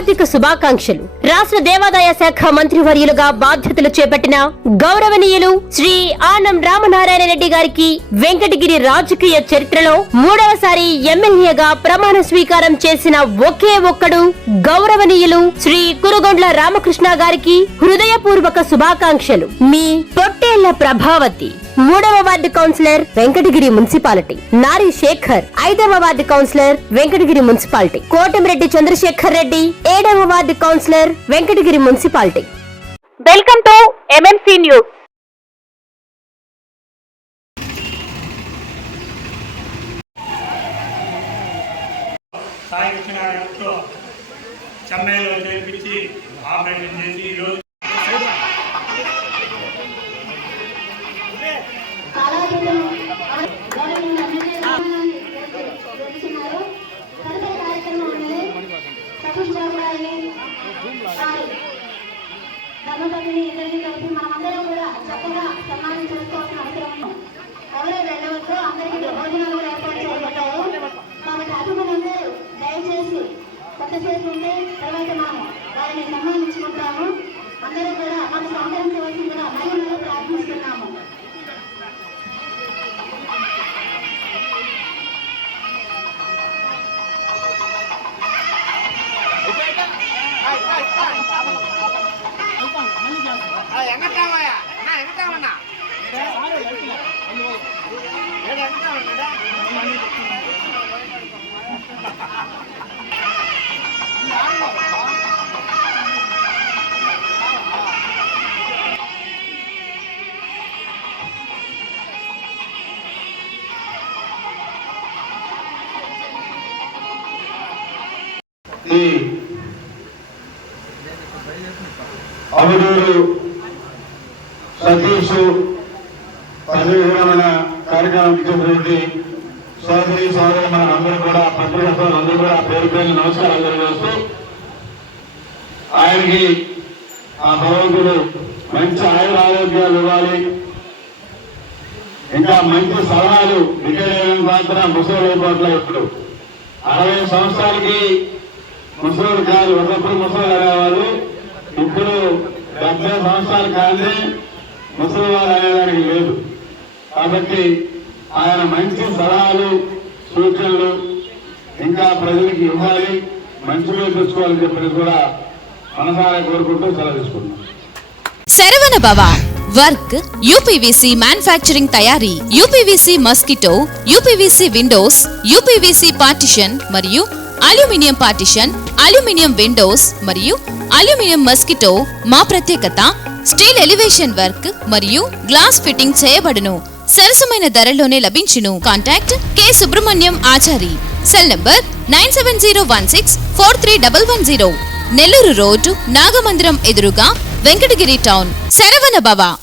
హార్దిక శుభాకాంక్షలు. రాష్ట్ర దేవాదాయ శాఖ మంత్రివర్యులుగా బాధ్యతలు చేపట్టిన గౌరవనీయులు శ్రీ ఆనం రామనారాయణ రెడ్డి గారికి వెంకటగిరి రాజకీయ చరిత్రలో మూడవసారి ఎమ్మెల్యేగా ప్రమాణ స్వీకారం చేసిన ఒకే ఒక్కడు గౌరవనీయులు శ్రీ కురుగొండ్ల రామకృష్ణ గారికి హృదయపూర్వక శుభాకాంక్షలు. మీ పొట్టేళ్ళ ప్రభావతి. మూడవ ward councillor Venkatagiri municipality. Nari Shekhar ఐదవ ward councillor Venkatagiri municipality. Kotamireddy Chandrasekhar Reddy ఏడవ ward councillor Venkatagiri municipality. Welcome to MMC news Sai చేర్పించి ఆపరేషన్ చేసి ఈరోజు ధర్మపతిని ఇద్దరిని కలిపి మనమందరం కూడా చక్కగా సన్మానం చేసుకోవాల్సిన అవసరం ఉంది. ఎవరో వెళ్ళవద్దు అందరికీ భోజనాలు కూడా ఏర్పాటు చేయబడ్డారు కాబట్టి అతిథులందరూ దయచేసి కొంతసేపు ఉంటే తర్వాత మనం వారిని సన్మానించుకుంటాము. అందరూ కూడా మాకు సహకరించవలసిందిగా మహిళలు ప్రార్థిస్తున్నాము. எங்கட்டாவாயா அண்ணா எங்கட்டாவண்ணா అవడూరు ఈ పదవి విరమణ పరిశీలన కార్యక్రమం ఇచ్చినటువంటి సోదరి సోదరు మన అందరూ కూడా పత్రిక అందరూ కూడా పేరు పేరు నమస్కారాలు తెలియజేస్తూ ఆయనకి ఆ భగవంతుడు మంచి ఆయుర ఆరోగ్యాలు ఇవ్వాలి. ఇంకా మంచి సలహాలు విజయనగరం మాత్రం ముసలి పట్ల ఇప్పుడు. అరవై సంవత్సరాలకి ముసలి కాదు ఒకప్పుడు ముసలి అనేవారు. ఇప్పుడు డెబ్బై సంవత్సరాలు కానీ ముసలివారు అనేదానికి లేదు. కాబట్టి ఆయన మంచి సలహాలు సూచనలు ఇంకా ప్రజలకు ఇవ్వాలి మంచిగా తెచ్చుకోవాలని చెప్పి కూడా మనసారా కోరుకుంటూ సెలవు తీసుకుంటున్నాం. Saravana Baba work UPVC manufacturing తయారీ UPVC mosquito UPVC windows UPVC partition మరియు అల్యూమినియం పార్టిషన్ అల్యూమినియం విండోస్ మరియు అల్యూమినియం మస్కిటో మా ప్రత్యేకత స్టీల్ ఎలివేషన్ వర్క్ మరియు గ్లాస్ ఫిట్టింగ్ చేయబడును. సరసమైన ధరలోనే లభించును. Contact K. Subrahmanyam Achari. Cell number nine seven zero one six four three double one zero. Nellore road Nagamandiram ఎదురుగా వెంకటగిరి టౌన్. శరవణ భవ.